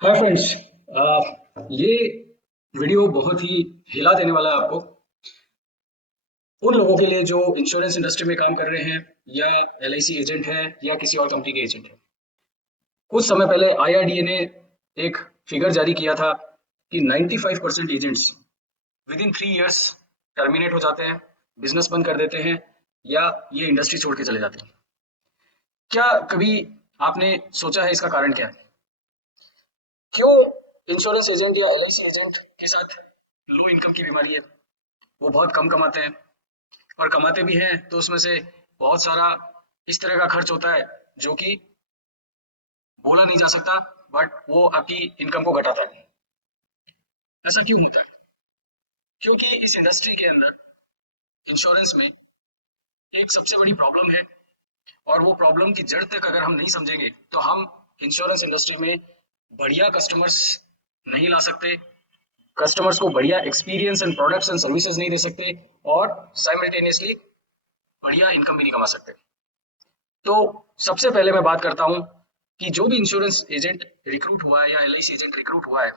Hi friends. ये video बहुत ही हिला देने वाला है आपको, उन लोगों के लिए जो इंश्योरेंस इंडस्ट्री में काम कर रहे हैं या एलआईसी एजेंट हैं या किसी और कंपनी के एजेंट हैं। कुछ समय पहले आईआरडीए ने एक फिगर जारी किया था कि 95% agents with in 3 years terminate हो जाते हैं, बिजनेस बंद कर देते हैं या ये इंडस्ट्री छोड़ के चले जाते हैं। क्या कभी आपने सोचा है इसका कारण क्या है? क्यों इंश्योरेंस एजेंट या एलआईसी एजेंट के साथ लो इनकम की बीमारी है? वो बहुत कम कमाते हैं, और कमाते भी हैं तो उसमें से बहुत सारा इस तरह का खर्च होता है जो कि बोला नहीं जा सकता, बट वो आपकी इनकम को घटाता है। ऐसा क्यों होता है? क्योंकि इस इंडस्ट्री के अंदर इंश्योरेंस में एक सबसे बड़ी प्रॉब्लम है, और वो प्रॉब्लम की जड़ तक अगर हम नहीं समझेंगे तो हम इंश्योरेंस इंडस्ट्री में बढ़िया कस्टमर्स नहीं ला सकते, कस्टमर्स को बढ़िया experience and products and services नहीं दे सकते, और साइमल्टेनियसली बढ़िया इनकम भी नहीं कमा सकते। तो सबसे पहले मैं बात करता हूं कि जो भी इंश्योरेंस एजेंट रिक्रूट हुआ है या एलआईसी एजेंट रिक्रूट हुआ है,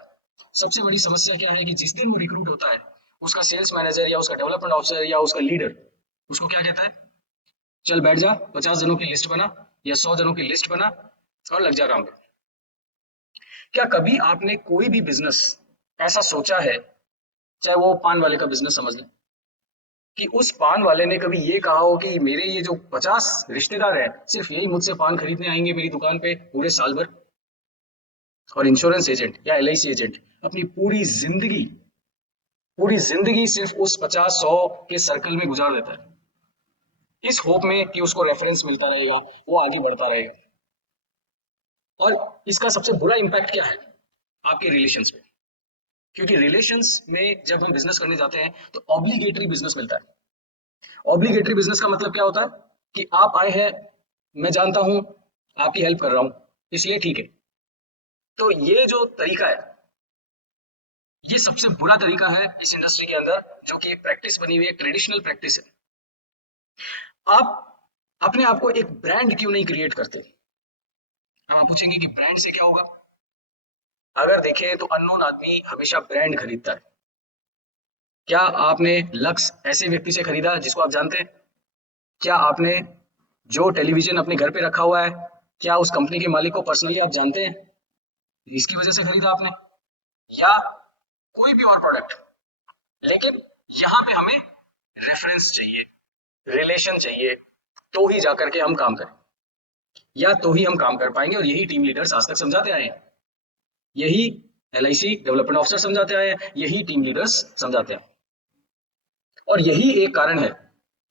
सबसे बड़ी समस्या क्या है कि जिस दिन वो रिक्रूट होता है, उसका सेल्स मैनेजर या उसका डेवलपमेंट ऑफिसर या उसका लीडर उसको क्या कहता है? चल बैठ जा, 50 जनों की लिस्ट बना या 100 जनों की लिस्ट बना और लग जा काम पे। क्या कभी आपने कोई भी बिजनेस ऐसा सोचा है, चाहे वो पान वाले का बिजनेस समझ लें, कि उस पान वाले ने कभी ये कहा हो कि मेरे ये जो 50 रिश्तेदार हैं सिर्फ यही मुझसे पान खरीदने आएंगे मेरी दुकान पे पूरे साल भर? और इंश्योरेंस एजेंट या एलआईसी एजेंट अपनी पूरी जिंदगी सिर्फ उस 50 100 के सर्कल में गुजार देता है, इस होप में कि उसको रेफरेंस मिलता रहेगा, वो आगे बढ़ता रहेगा। और इसका सबसे बुरा इम्पैक्ट क्या है आपके रिलेशंस पे? क्योंकि रिलेशंस में जब हम बिजनेस करने जाते हैं तो ऑब्लिगेटरी बिजनेस मिलता है। ऑब्लिगेटरी बिजनेस का मतलब क्या होता है कि आप आए हैं, मैं जानता हूं आपकी हेल्प कर रहा हूं, इसलिए ठीक है। तो ये जो तरीका है, ये सबसे बुरा तरीका है इस इंडस्ट्री के अंदर, जो कि एक प्रैक्टिस बनी हुई है, ट्रेडिशनल प्रैक्टिस है। आप अपने आप को एक ब्रांड क्यों नहीं क्रिएट करते? हम पूछेंगे कि ब्रांड से क्या होगा? अगर देखें तो अननोन आदमी हमेशा ब्रांड खरीदता है। क्या आपने लक्स ऐसे व्यक्ति से खरीदा जिसको आप जानते हैं? क्या आपने जो टेलीविजन अपने घर पे रखा हुआ है, क्या उस कंपनी के मालिक को पर्सनली आप जानते हैं? इसकी वजह से खरीदा आपने? या कोई भी और प्रोडक्ट? लेकिन यहाँ पे हमें रेफरेंस चाहिए, रिलेशन चाहिए, तो ही जाकर के हम काम करें, या तो ही हम काम कर पाएंगे। और यही टीम लीडर्स आज तक समझाते आए हैं, यही एलआईसी डेवलपमेंट ऑफिसर समझाते आए हैं, यही टीम लीडर्स समझाते हैं। और यही एक कारण है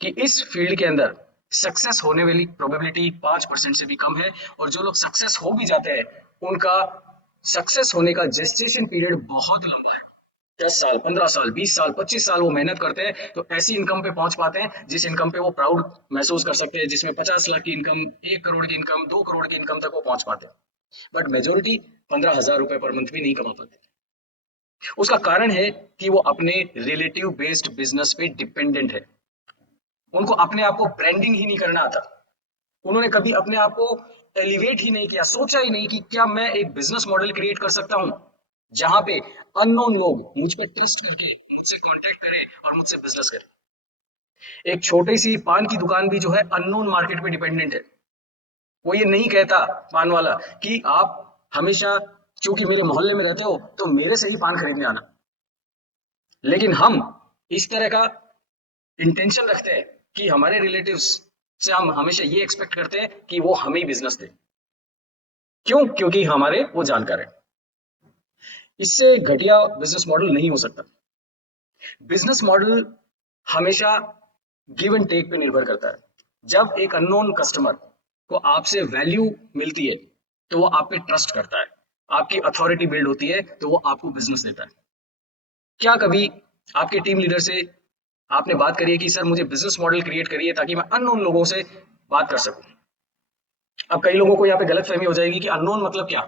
कि इस फील्ड के अंदर सक्सेस होने वाली प्रोबेबिलिटी 5% से भी कम है, और जो लोग सक्सेस हो भी जाते हैं उनका सक्सेस होने का जेस्टेशन पीरियड बहुत लंबा है। 10 साल, 15 साल, 20 साल, 25 साल वो मेहनत करते हैं तो ऐसी इनकम पे पहुंच पाते हैं जिस इनकम पे वो प्राउड महसूस कर सकते हैं, जिसमें 50 लाख की इनकम, 1 करोड़ की इनकम, 2 करोड़ की इनकम तक वो पहुंच पाते हैं। बट मेजोरिटी 15,000 रुपए पर मंथ भी नहीं कमा पाते। उसका कारण है कि वो अपने रिलेटिव बेस्ड बिजनेस पे डिपेंडेंट है। उनको अपने आप को ब्रांडिंग ही नहीं करना आता। उन्होंने कभी अपने आप को एलिवेट ही नहीं किया, सोचा ही नहीं कि क्या मैं एक बिजनेस मॉडल क्रिएट कर सकता हूं जहां पे अननोन लोग मुझ पे ट्रस्ट करके मुझसे कांटेक्ट करें और मुझसे बिजनेस करें। एक छोटी सी पान की दुकान भी जो है अननोन मार्केट पे डिपेंडेंट है। वो ये नहीं कहता पान वाला कि आप हमेशा चूंकि मेरे मोहल्ले में रहते हो तो मेरे से ही पान खरीदने आना। लेकिन हम इस तरह का इंटेंशन रखते हैं कि हमारे रिलेटिव्स से हम हमेशा ये एक्सपेक्ट करते हैं कि वो हमें ही बिजनेस दे। क्यों? क्योंकि हमारे वो जानकार है। इससे घटिया बिजनेस मॉडल नहीं हो सकता। बिजनेस मॉडल हमेशा गिव एंड टेक पे निर्भर करता है। जब एक अननोन कस्टमर को आपसे वैल्यू मिलती है तो वो आप पे ट्रस्ट करता है, आपकी अथॉरिटी बिल्ड होती है तो वो आपको बिजनेस देता है। क्या कभी आपके टीम लीडर से आपने बात करी है कि सर मुझे बिजनेस मॉडल क्रिएट करिए ताकि मैं अननोन लोगों से बात कर सकूं? अब कई लोगों को यहाँ पे गलत फहमी हो जाएगी कि अननोन मतलब क्या?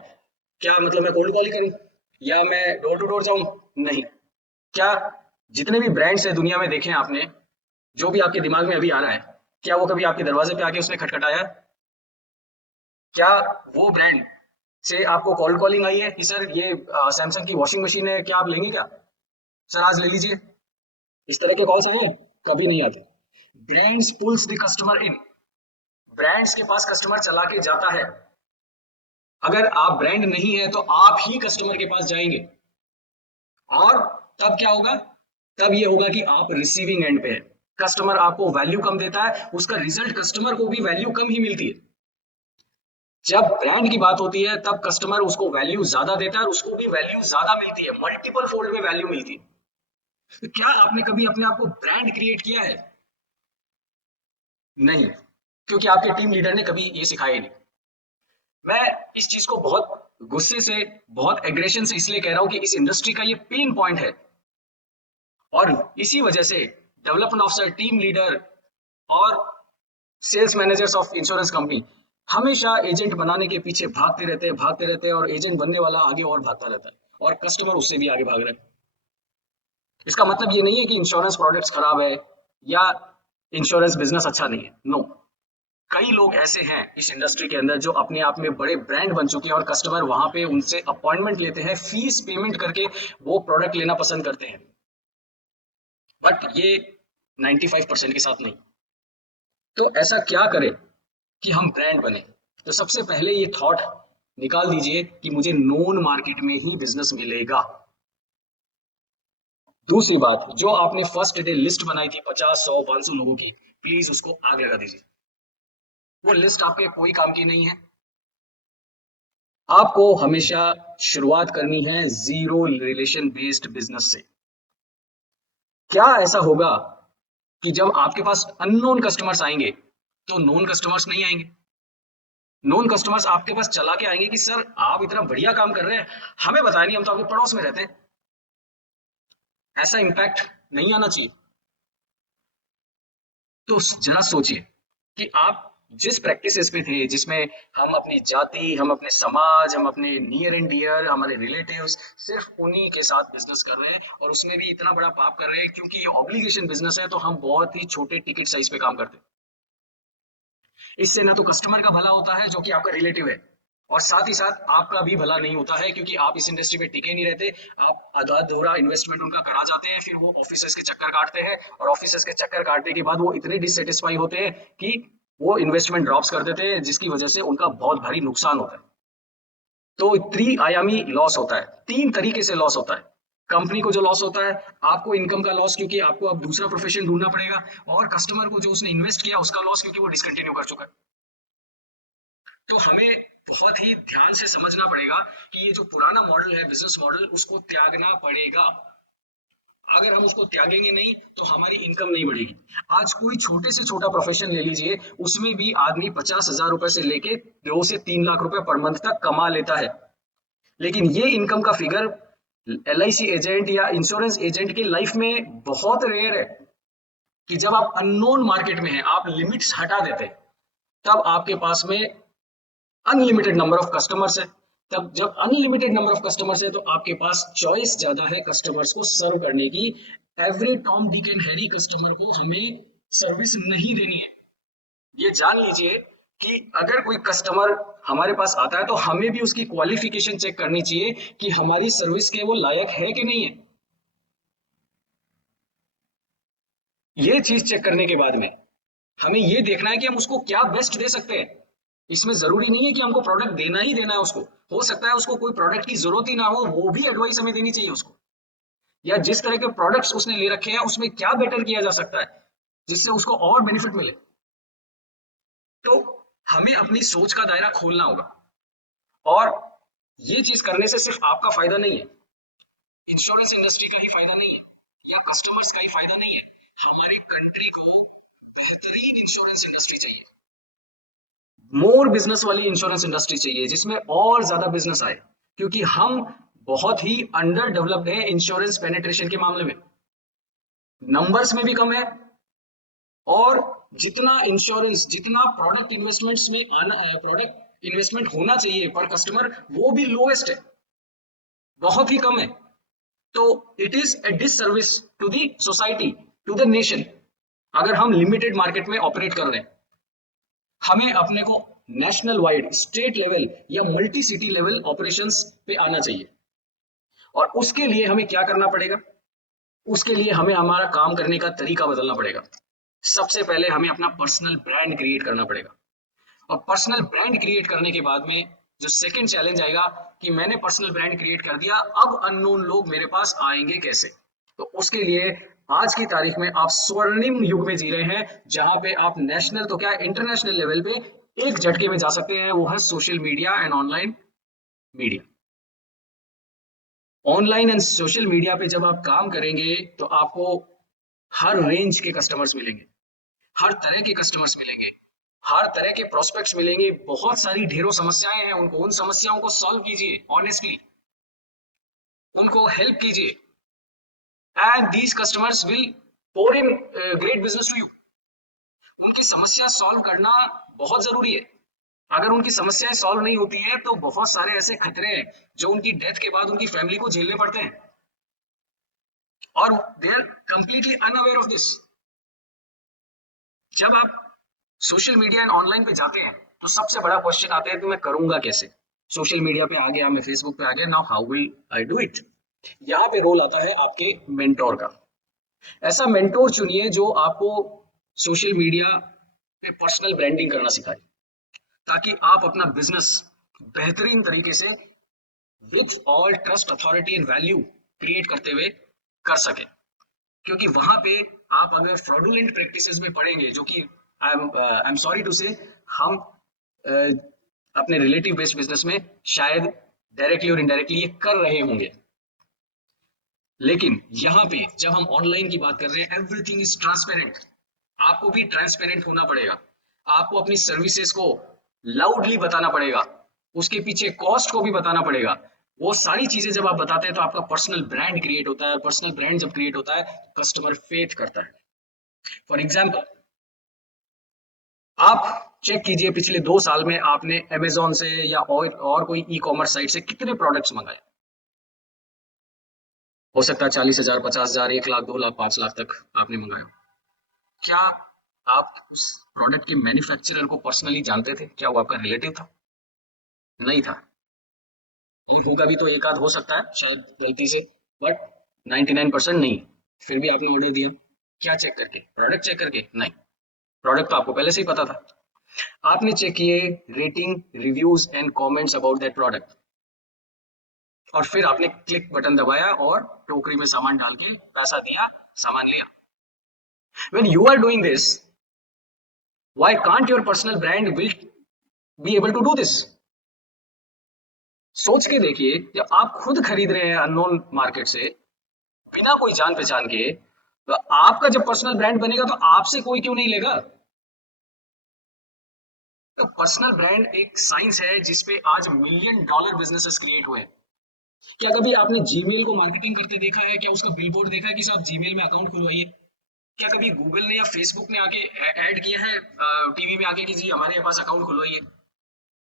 क्या मतलब मैं कोल्ड कॉलिंग करूं या मैं डोर टू डोर जाऊं? नहीं। क्या जितने भी ब्रांड्स है दुनिया में देखे हैं आपने, जो भी आपके दिमाग में अभी आ रहा है, क्या वो कभी आपके दरवाजे पे आके उसने खटखटाया? क्या वो ब्रांड से आपको कॉल कॉलिंग आई है कि सर ये सैमसंग की वॉशिंग मशीन है, क्या आप लेंगे क्या? सर आज ले लीजिए। इस तरह के कॉल्स आए हैं? कभी नहीं आते। Brands pulls the customer in. Brands के पास कस्टमर चला के जाता है। अगर आप ब्रांड नहीं है तो आप ही कस्टमर के पास जाएंगे, और तब क्या होगा? तब ये होगा कि आप रिसीविंग एंड पे है। कस्टमर आपको वैल्यू कम देता है, उसका रिजल्ट कस्टमर को भी वैल्यू कम ही मिलती है। जब ब्रांड की बात होती है तब कस्टमर उसको वैल्यू ज्यादा देता है और उसको भी वैल्यू ज्यादा मिलती है, मल्टीपल फोल्ड में वैल्यू मिलती है। तो क्या आपने कभी अपने आप को ब्रांड क्रिएट किया है? नहीं, क्योंकि आपके टीम लीडर ने कभी ये सिखाया ही नहीं। मैं इस चीज को बहुत गुस्से से, बहुत एग्रेशन से इसलिए कह रहा हूं कि इस इंडस्ट्री का ये पेन पॉइंट है, और इसी वजह से डेवलपमेंट ऑफिसर, टीम लीडर और sales managers of insurance company हमेशा एजेंट बनाने के पीछे भागते रहते हैं, और एजेंट बनने वाला आगे और भागता रहता है और कस्टमर उससे भी आगे भाग रहा है। इसका मतलब ये नहीं है कि इंश्योरेंस प्रोडक्ट्स खराब है या इंश्योरेंस बिजनेस अच्छा नहीं है, नो। कई लोग ऐसे हैं इस इंडस्ट्री के अंदर जो अपने आप में बड़े ब्रांड बन चुके हैं, और कस्टमर वहां पे उनसे अपॉइंटमेंट लेते हैं, फीस पेमेंट करके वो प्रोडक्ट लेना पसंद करते हैं। बट ये 95% के साथ नहीं। तो ऐसा क्या करें कि हम ब्रांड बने? तो सबसे पहले ये थॉट निकाल दीजिए कि मुझे नोन मार्केट में ही बिजनेस मिलेगा। दूसरी बात, जो आपने फर्स्ट डे लिस्ट बनाई थी 50, 100, 500 लोगों की, प्लीज उसको आग लगा दीजिए। वो लिस्ट आपके कोई काम की नहीं है। आपको हमेशा शुरुआत करनी है जीरो रिलेशन बेस्ड बिजनेस से। क्या ऐसा होगा कि जब आपके पास अननोन कस्टमर्स आएंगे तो नोन कस्टमर्स नहीं आएंगे? नोन कस्टमर्स आपके पास चला के आएंगे कि सर आप इतना बढ़िया काम कर रहे हैं, हमें बताया नहीं, हम तो आपके पड़ोस में रहते हैं। ऐसा इंपैक्ट नहीं आना चाहिए। तो जरा सोचिए कि आप जिस प्रैक्टिसेस पे थे, जिसमें हम अपनी जाति, हम अपने समाज, हम अपने नियर एंड डियर, हमारे रिलेटिव्स, सिर्फ उन्हीं के साथ बिजनेस कर रहे हैं, और उसमें भी इतना बड़ा पाप कर रहे हैं क्योंकि ये ऑब्लिगेशन बिजनेस है, तो हम बहुत ही छोटे टिकट साइज पे काम करते हैं। इससे ना तो कस्टमर का भला होता है जो कि आपका रिलेटिव है, और साथ ही साथ आपका भी भला नहीं होता है क्योंकि आप इस इंडस्ट्री में टिके नहीं रहते। आप आधा अधूरा इन्वेस्टमेंट उनका करा जाते हैं, फिर वो ऑफिसर्स के चक्कर काटते हैं, और ऑफिसर्स के चक्कर काटने के बाद वो इतने डिससेटिस्फाई होते हैं कि वो इन्वेस्टमेंट ड्रॉप्स कर देते हैं, जिसकी वजह से उनका बहुत भारी नुकसान होता है। तो त्रिआयामी लॉस होता है, तीन तरीके से लॉस होता है। कंपनी को जो लॉस होता है, आपको इनकम का लॉस क्योंकि आपको अब दूसरा प्रोफेशन ढूंढना पड़ेगा, और कस्टमर को जो उसने इन्वेस्ट किया उसका लॉस क्योंकि वो डिसकंटिन्यू कर चुका है। तो हमें बहुत ही ध्यान से समझना पड़ेगा कि ये जो पुराना मॉडल है, बिजनेस मॉडल, उसको त्यागना पड़ेगा। अगर हम उसको त्यागेंगे नहीं तो हमारी इनकम नहीं बढ़ेगी। आज कोई छोटे से छोटा प्रोफेशन ले लीजिए, उसमें भी आदमी 50,000 रुपए से लेके 2 से 3 लाख रुपए पर मंथ तक कमा लेता है। लेकिन ये इनकम का फिगर LIC एजेंट या इंश्योरेंस एजेंट की लाइफ में बहुत रेयर है। कि जब आप अननोन मार्केट में हैं, आप लिमिट्स हटा देते हैं, तब आपके पास में अनलिमिटेड नंबर ऑफ कस्टमर्स है। तब जब अनलिमिटेड नंबर ऑफ कस्टमर्स है तो आपके पास चॉइस ज्यादा है कस्टमर्स को सर्व करने की। Every Tom Dick and Harry customer को हमें सर्विस नहीं देनी है। ये जान लीजिए कि अगर कोई कस्टमर हमारे पास आता है तो हमें भी उसकी क्वालिफिकेशन चेक करनी चाहिए कि हमारी सर्विस के वो लायक है कि नहीं है। ये चीज चेक करने के बाद में हमें ये देखना है कि हम उसको क्या बेस्ट दे सकते हैं। इसमें जरूरी नहीं है कि हमको प्रोडक्ट देना ही देना है उसको। हो सकता है उसको कोई प्रोडक्ट की जरूरत ही ना हो, वो भी एडवाइस हमें देनी चाहिए उसको। या जिस तरह के प्रोडक्ट्स उसने ले रखे हैं उसमें क्या बेटर किया जा सकता है जिससे उसको और बेनिफिट मिले। तो हमें अपनी सोच का दायरा खोलना होगा, और ये चीज करने से सिर्फ आपका फायदा नहीं है, इंश्योरेंस इंडस्ट्री का ही फायदा नहीं है, या कस्टमर्स का ही फायदा नहीं है। हमारी कंट्री को बेहतरीन इंश्योरेंस इंडस्ट्री चाहिए, मोर बिजनेस वाली इंश्योरेंस इंडस्ट्री चाहिए जिसमें और ज्यादा बिजनेस आए, क्योंकि हम बहुत ही अंडर डेवलप्ड है इंश्योरेंस पेनिट्रेशन के मामले में। नंबर्स में भी कम है, और जितना इंश्योरेंस, जितना प्रोडक्ट इन्वेस्टमेंट्स में आना, प्रोडक्ट इन्वेस्टमेंट होना चाहिए पर कस्टमर, वो भी लोएस्ट है, बहुत ही कम है। तो it is a disservice to the society, to the nation, अगर हम लिमिटेड मार्केट में ऑपरेट कर रहे हैं। हमें अपने को नेशनल वाइड, स्टेट लेवल या मल्टी सिटी लेवल ऑपरेशंस पे आना चाहिए। और उसके लिए हमें क्या करना पड़ेगा? उसके लिए हमें हमारा काम करने का तरीका बदलना पड़ेगा। सबसे पहले हमें अपना पर्सनल ब्रांड क्रिएट करना पड़ेगा। और पर्सनल ब्रांड क्रिएट करने के बाद में जो सेकंड चैलेंज आएगा कि मैंने पर्सनल ब्रांड क्रिएट कर दिया, अब अननोन लोग मेरे पास आएंगे कैसे? तो उसके लिए आज की तारीख में आप स्वर्णिम युग में जी रहे हैं, जहां पे आप नेशनल तो क्या इंटरनेशनल लेवल पे एक झटके में जा सकते हैं, वो है social media and online media. Online and social media पे जब आप काम करेंगे तो आपको हर रेंज के कस्टमर्स मिलेंगे, हर तरह के कस्टमर्स मिलेंगे, हर तरह के प्रोस्पेक्ट्स मिलेंगे। बहुत सारी ढेरों समस्याएं हैं, उनको उन समस्याओं को सॉल्व कीजिए ऑनेस्टली, उनको हेल्प कीजिए, and these customers will pour in great business to you. उनकी समस्या सॉल्व करना बहुत जरूरी है। अगर उनकी समस्याएं सॉल्व नहीं होती है तो बहुत सारे ऐसे खतरे हैं जो उनकी डेथ के बाद उनकी फैमिली को झेलने पड़ते हैं, और they are completely unaware of this. जब आप सोशल मीडिया एंड ऑनलाइन पे जाते हैं तो सबसे बड़ा क्वेश्चन आता है कि मैं करूंगा कैसे? सोशल मीडिया पे आ गया, मैं फेसबुक पे आ गया, now how will I do it? यहाँ पे रोल आता है आपके मेंटोर का। ऐसा मेंटोर चुनिए जो आपको सोशल मीडिया पे पर्सनल ब्रांडिंग करना सिखाए, ताकि आप अपना बिजनेस बेहतरीन तरीके से with all trust, authority and value create करते हुए कर सके। क्योंकि वहां पे आप अगर फ्रॉडुलेंट प्रैक्टिसेस में पड़ेंगे, जो कि आई एम सॉरी टू से हम अपने रिलेटिव बेस्ड बिजनेस में शायद डायरेक्टली और इनडायरेक्टली ये कर रहे होंगे, लेकिन यहाँ पे जब हम ऑनलाइन की बात कर रहे हैं, एवरीथिंग इज ट्रांसपेरेंट। आपको भी ट्रांसपेरेंट होना पड़ेगा, आपको अपनी सर्विसेज को लाउडली बताना पड़ेगा, उसके पीछे कॉस्ट को भी बताना पड़ेगा। वो सारी चीजें जब आप बताते हैं तो आपका पर्सनल ब्रांड क्रिएट होता है। पर्सनल ब्रांड जब क्रिएट होता है, कस्टमर फेथ करता है। फॉर एग्जाम्पल, आप चेक कीजिए पिछले 2 साल में आपने अमेजोन से या और कोई ई कॉमर्स साइट से कितने प्रोडक्ट्स मंगाए? हो सकता है 40,000, 50,000, 1 लाख, 2 लाख, 5 लाख तक आपने मंगाया। क्या आप उस प्रोडक्ट के मैन्युफैक्चरर को पर्सनली जानते थे? क्या वो आपका रिलेटिव था? नहीं था। और होगा भी तो एक आध हो सकता है शायद गलती से, बट 99% नहीं। फिर भी आपने ऑर्डर दिया, क्या चेक करके? प्रोडक्ट चेक करके? नहीं, प्रोडक्ट तो आपको पहले से ही पता था। आपने चेक किए rating, reviews and comments about that product, और फिर आपने क्लिक बटन दबाया और टोकरी में सामान डाल के पैसा दिया, सामान लिया। When you are doing this, why can't your personal brand will be able to do this? सोच के देखिए, जब आप खुद खरीद रहे हैं अननोन मार्केट से बिना कोई जान पहचान के, तो आपका जब पर्सनल ब्रांड बनेगा तो आपसे कोई क्यों नहीं लेगा? तो पर्सनल ब्रांड एक साइंस है जिसपे आज मिलियन डॉलर बिजनेसेस क्रिएट हुए हैं। क्या कभी आपने जीमेल को मार्केटिंग करते देखा है? क्या उसका बिलबोर्ड देखा है कि साहब जीमेल में अकाउंट खुलवाइए? क्या कभी गूगल ने या फेसबुक ने आके ऐड किया है टीवी में आके कि जी हमारे पास अकाउंट खुलवाइए?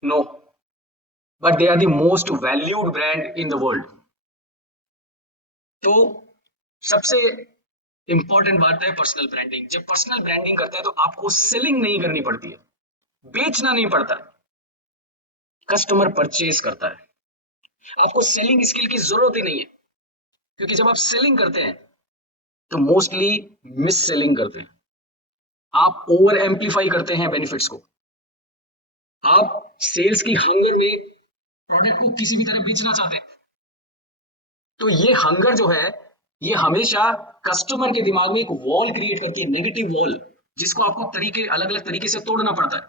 No, but they are the most valued brand in the world. तो सबसे इंपॉर्टेंट बात है पर्सनल ब्रांडिंग। जब पर्सनल ब्रांडिंग करते हैं तो आपको सेलिंग नहीं करनी पड़ती है, बेचना नहीं पड़ता, कस्टमर परचेज करता है। आपको सेलिंग स्किल की जरूरत ही नहीं है, क्योंकि जब आप सेलिंग करते हैं तो मोस्टली मिस सेलिंग करते हैं, आप ओवर एम्पलीफाई करते हैं बेनिफिट्स को, आप सेल्स की हंगर में प्रोडक्ट को किसी भी तरह बेचना चाहते हैं। तो ये हंगर जो है, ये हमेशा कस्टमर के दिमाग में एक वॉल क्रिएट करती है, नेगेटिव वॉल, जिसको आपको तरीके अलग अलग तरीके से तोड़ना पड़ता है।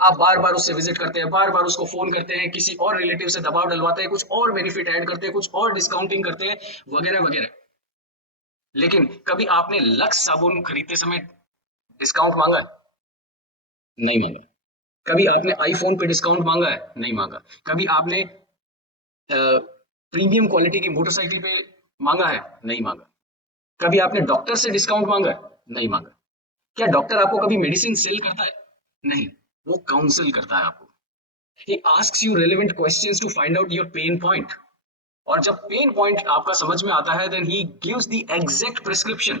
आप बार बार उससे विजिट करते हैं, बार बार उसको फोन करते हैं, किसी और रिलेटिव से दबाव डलवाते हैं, कुछ और बेनिफिट ऐड करते हैं, कुछ और डिस्काउंटिंग करते हैं, वगैरह वगैरह। लेकिन कभी आपने लक्स साबुन खरीदते समय डिस्काउंट मांगा है? नहीं मांगा। कभी आपने आईफोन पे डिस्काउंट मांगा है? नहीं मांगा। कभी आपने प्रीमियम क्वालिटी की मोटरसाइकिल पे मांगा है? नहीं मांगा। कभी आपने डॉक्टर से डिस्काउंट मांगा है? नहीं मांगा। क्या डॉक्टर आपको कभी मेडिसिन सेल करता है? नहीं, वो काउंसिल करता है आपको। He asks you relevant questions to find out your pain point. और जब पेन पॉइंट आपका समझ में आता है, then he gives the exact prescription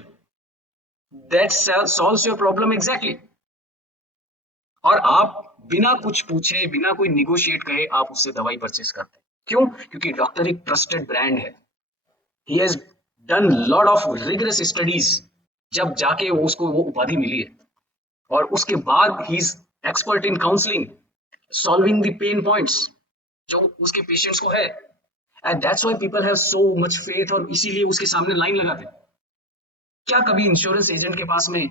that solves your problem exactly. और आप बिना कुछ पूछे, बिना कोई निगोशिएट कहे आप उससे दवाई परचेस करते हैं। क्यों? क्योंकि डॉक्टर एक ट्रस्टेड ब्रांड है। He has done lot of rigorous studies, जब जाके उसको वो उपाधि मिली है। और उसके बाद he is expert in counselling, solving the pen points जो उसके पेशेंट्स को है। And that's why people have so much faith, और इसीलिए उसके सामने लाइन लगाते हैं। क्या कभी इंश्योरेंस एजेंट के पास में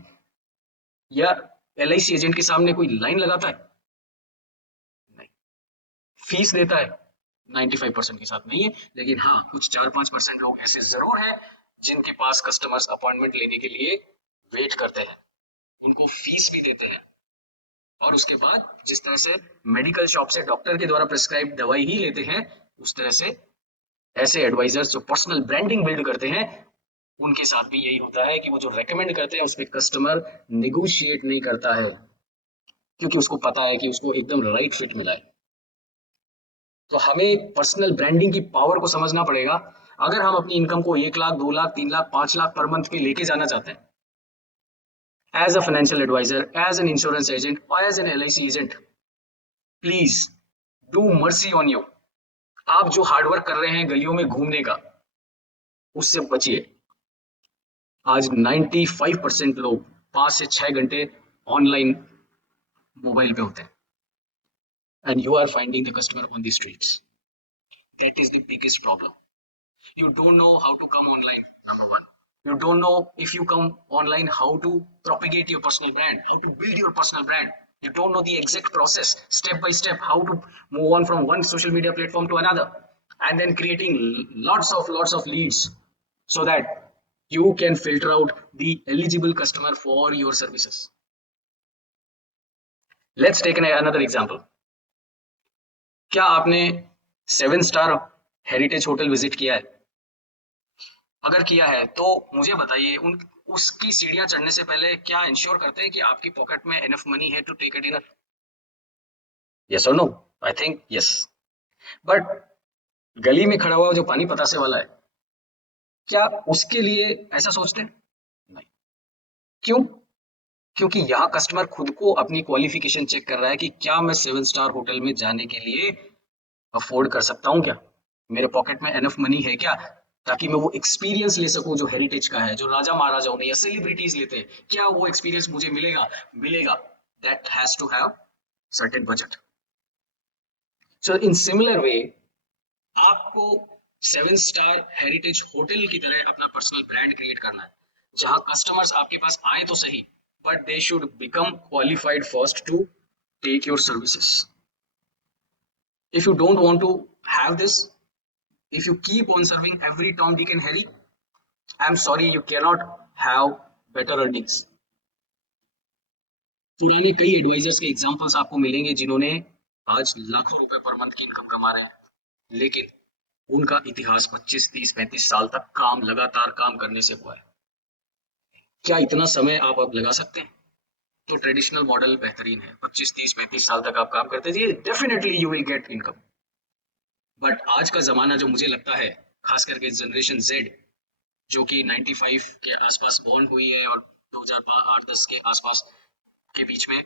या एलआईसी एजेंट के सामने कोई लाइन लगाता है? नहीं। फीस देता है 95% के साथ नहीं है, लेकिन हाँ कुछ 4-5% लोग ऐसे जरूर हैं जिनके पास कस्टमर्स अपॉइंटमेंट लेने के लिए वेट करते हैं, उनको फीस भी देते हैं। और उसके बाद जिस तरह से मेडिकल शॉप से डॉक्टर के द्वारा प्रिस्क्राइब दवाई ही लेते हैं, उस तरह से ऐसे एडवाइजर्स जो पर्सनल ब्रांडिंग बिल्ड करते हैं, उनके साथ भी यही होता है कि वो जो रेकमेंड करते हैं उस पर कस्टमर निगोशिएट नहीं करता है, क्योंकि उसको पता है कि उसको एकदम राइट फिट मिला है। तो हमें पर्सनल ब्रांडिंग की पावर को समझना पड़ेगा। अगर हम अपनी इनकम को 1 लाख, 2 लाख, 3 लाख, 5 लाख पर मंथ की लेके जाना चाहते हैं, as a financial adviser, as an insurance agent और as an LIC agent, please do mercy on you. आप जो हार्डवर्क कर रहे हैं गलियों में घूमने का, उससे बचिए। आज 95% लोग 5 से 6 घंटे ऑनलाइन मोबाइल पे होते हैं, and you are finding the customer on the streets. That is the biggest problem. You don't know how to come online, number one. You don't know, if you come online, how to propagate your personal brand, how to build your personal brand. You don't know the exact process, step by step, how to move on from one social media platform to another, and then creating lots of leads so that you can filter out the eligible customer for your services. Let's take another example. क्या आपने 7 star heritage hotel visit किया है? अगर किया है तो मुझे बताइए, उन उसकी सीढ़ियां चढ़ने से पहले क्या इंश्योर करते हैं कि आपकी पॉकेट में एनफ मनी है to take a dinner? Yes और no? I think yes. But गली में खड़ा हुआ जो पानी पतासे वाला है, क्या उसके लिए ऐसा सोचते हैं? नहीं। क्यों? क्योंकि यहाँ कस्टमर खुद को अपनी क्वालिफिकेशन चेक कर रहा है कि क्या मैं 7 स्टार होटल में जाने के लिए अफोर्ड कर सकता हूँ क्या, मेरे पॉकेट में एनफ मनी है क्या, ताकि मैं वो एक्सपीरियंस ले सकूं जो हेरिटेज का है, जो राजा महाराजाओं ने या सेलिब्रिटीज लेते हैं, क्या वो एक्सपीरियंस मुझे मिलेगा? मिलेगा। That has to have certain budget. So in similar way, आपको 7 स्टार हेरिटेज होटल की तरह अपना पर्सनल ब्रांड क्रिएट करना है, जहां कस्टमर्स आपके पास आए तो सही, but they should become qualified first to take your services. If you don't want to have this, if you keep on serving every Tom, Dick and Harry, I'm sorry, you cannot have better earnings. पुराने कई advisers के examples आपको मिलेंगे जिन्होंने आज लाखों रुपए per month की इनकम कमा रहे हैं, लेकिन उनका इतिहास 25, 30, 35 साल तक काम, लगातार काम करने से हुआ है। क्या इतना समय आप अब लगा सकते हैं? तो ट्रेडिशनल मॉडल बेहतरीन है, 25, 30, 35 साल तक आप काम करते जाइए, definitely you will get income. But आज का जमाना जो मुझे लगता है, खास करके जनरेशन जेड, जो कि 95 के आसपास बॉर्न हुई है और 2008-10 के आसपास के बीच में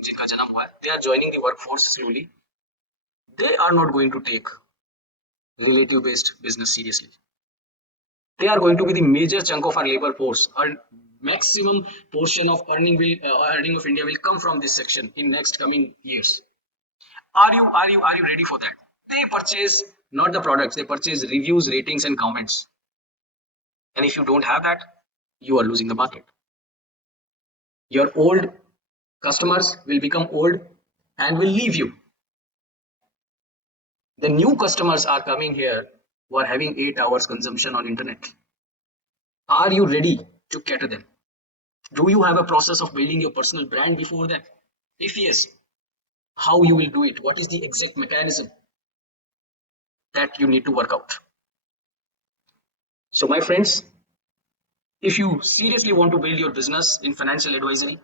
जिनका जन्म हुआ है, they are joining the workforce slowly. They are not going to take relative based business seriously. They are going to be the major chunk of our labor force. Our maximum portion of earning of India will come from this section in next coming years. Are you ready for that? They purchase not the products, they purchase reviews, ratings and comments. And if you don't have that, you are losing the market. Your old customers will become old and will leave you. The new customers are coming here who are having 8 hours consumption on internet. Are you ready to cater them? Do you have a process of building your personal brand before that? If yes, how you will do it? What is the exact mechanism that you need to work out? So my friends, if you seriously want to build your business in financial advisory,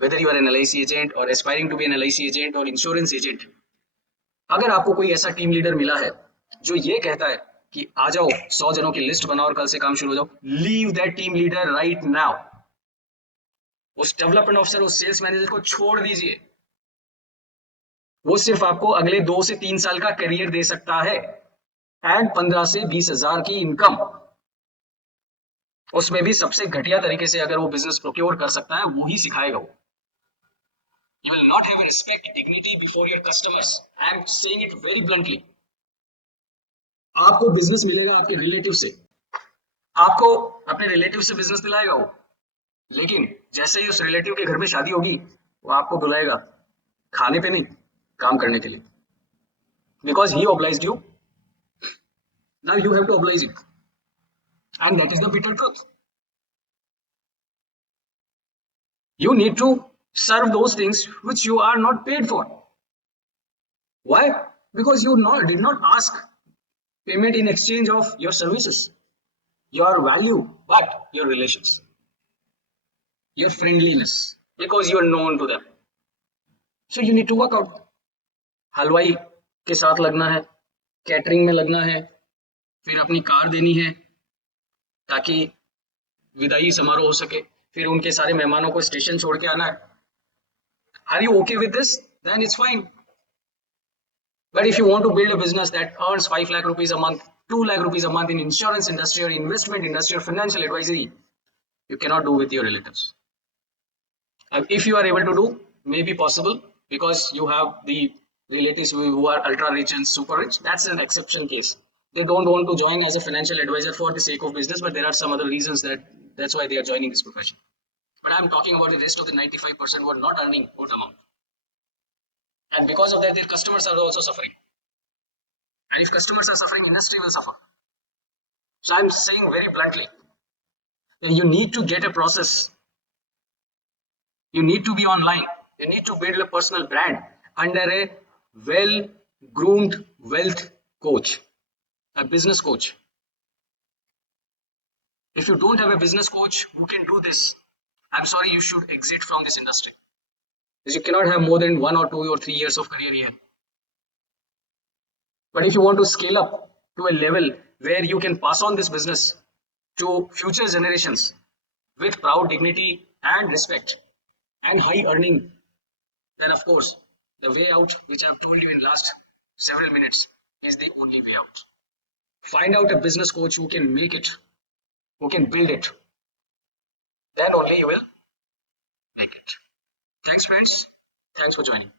whether you are an LIC agent or aspiring to be an LIC agent or insurance agent, अगर आपको कोई ऐसा team leader मिला है जो ये कहता है कि आ जाओ 100 जनों की लिस्ट बनाओ और कल से काम शुरू हो जाओ, leave that team leader right now. उस डेवलपमेंट ऑफिसर, उस सेल्स मैनेजर को छोड़ दीजिए, वो सिर्फ आपको अगले 2 से 3 साल का करियर दे सकता है एंड 15 से 20 हजार की इनकम, उसमें भी सबसे घटिया तरीके से अगर वो बिजनेस प्रोक्योर कर सकता है वो ही सिखाएगा वो। You will not have a respect, dignity before your customers. I am saying it very bluntly. आपको बिजनेस मिलेगा आपके रिलेटिव से, आपको अपने रिलेटिव से बिजनेस दिलाएगा वो, लेकिन जैसे ही उस रिलेटिव के घर में शादी होगी वो आपको बुलाएगा खाने पे नहीं, काम करने के लिए, because he obliged you. Now you have to oblige it, and that is the bitter truth. You need to serve those things which you are not paid for. Why? Because you did not ask payment in exchange of your services, your value, but your relations, your friendliness, because you are known to them. So you need to work out. हलवाई के साथ लगना है, catering में लगना है, फिर अपनी कार देनी है ताकि विदाई समारोह हो सके, फिर उनके सारे मेहमानों को स्टेशन छोड़ के आना है. Are you okay with this? Then it's fine. But if you want to build a business that earns 5 lakh rupees a month, 2 lakh rupees a month in insurance industry or investment industry or financial advisory, you cannot do with your relatives. If you are able to do, maybe possible because you have the relatives who are ultra rich and super rich. That's an exception case. They don't want to join as a financial advisor for the sake of business, but there are some other reasons that's why they are joining this profession. But I'm talking about the rest of the 95% who are not earning good amount. And because of that, their customers are also suffering. And if customers are suffering, industry will suffer. So I'm saying very bluntly, you need to get a process. You need to be online. You need to build a personal brand under a well-groomed wealth coach, a business coach. If you don't have a business coach who can do this, I'm sorry, you should exit from this industry. Because you cannot have more than 1 or 2 or 3 years of career here. But if you want to scale up to a level where you can pass on this business to future generations with proud dignity and respect and high earning, then of course the way out, which I've told you in last several minutes, is the only way out. Find out a business coach who can make it, who can build it. Then only you will make it. Thanks friends. Thanks for joining.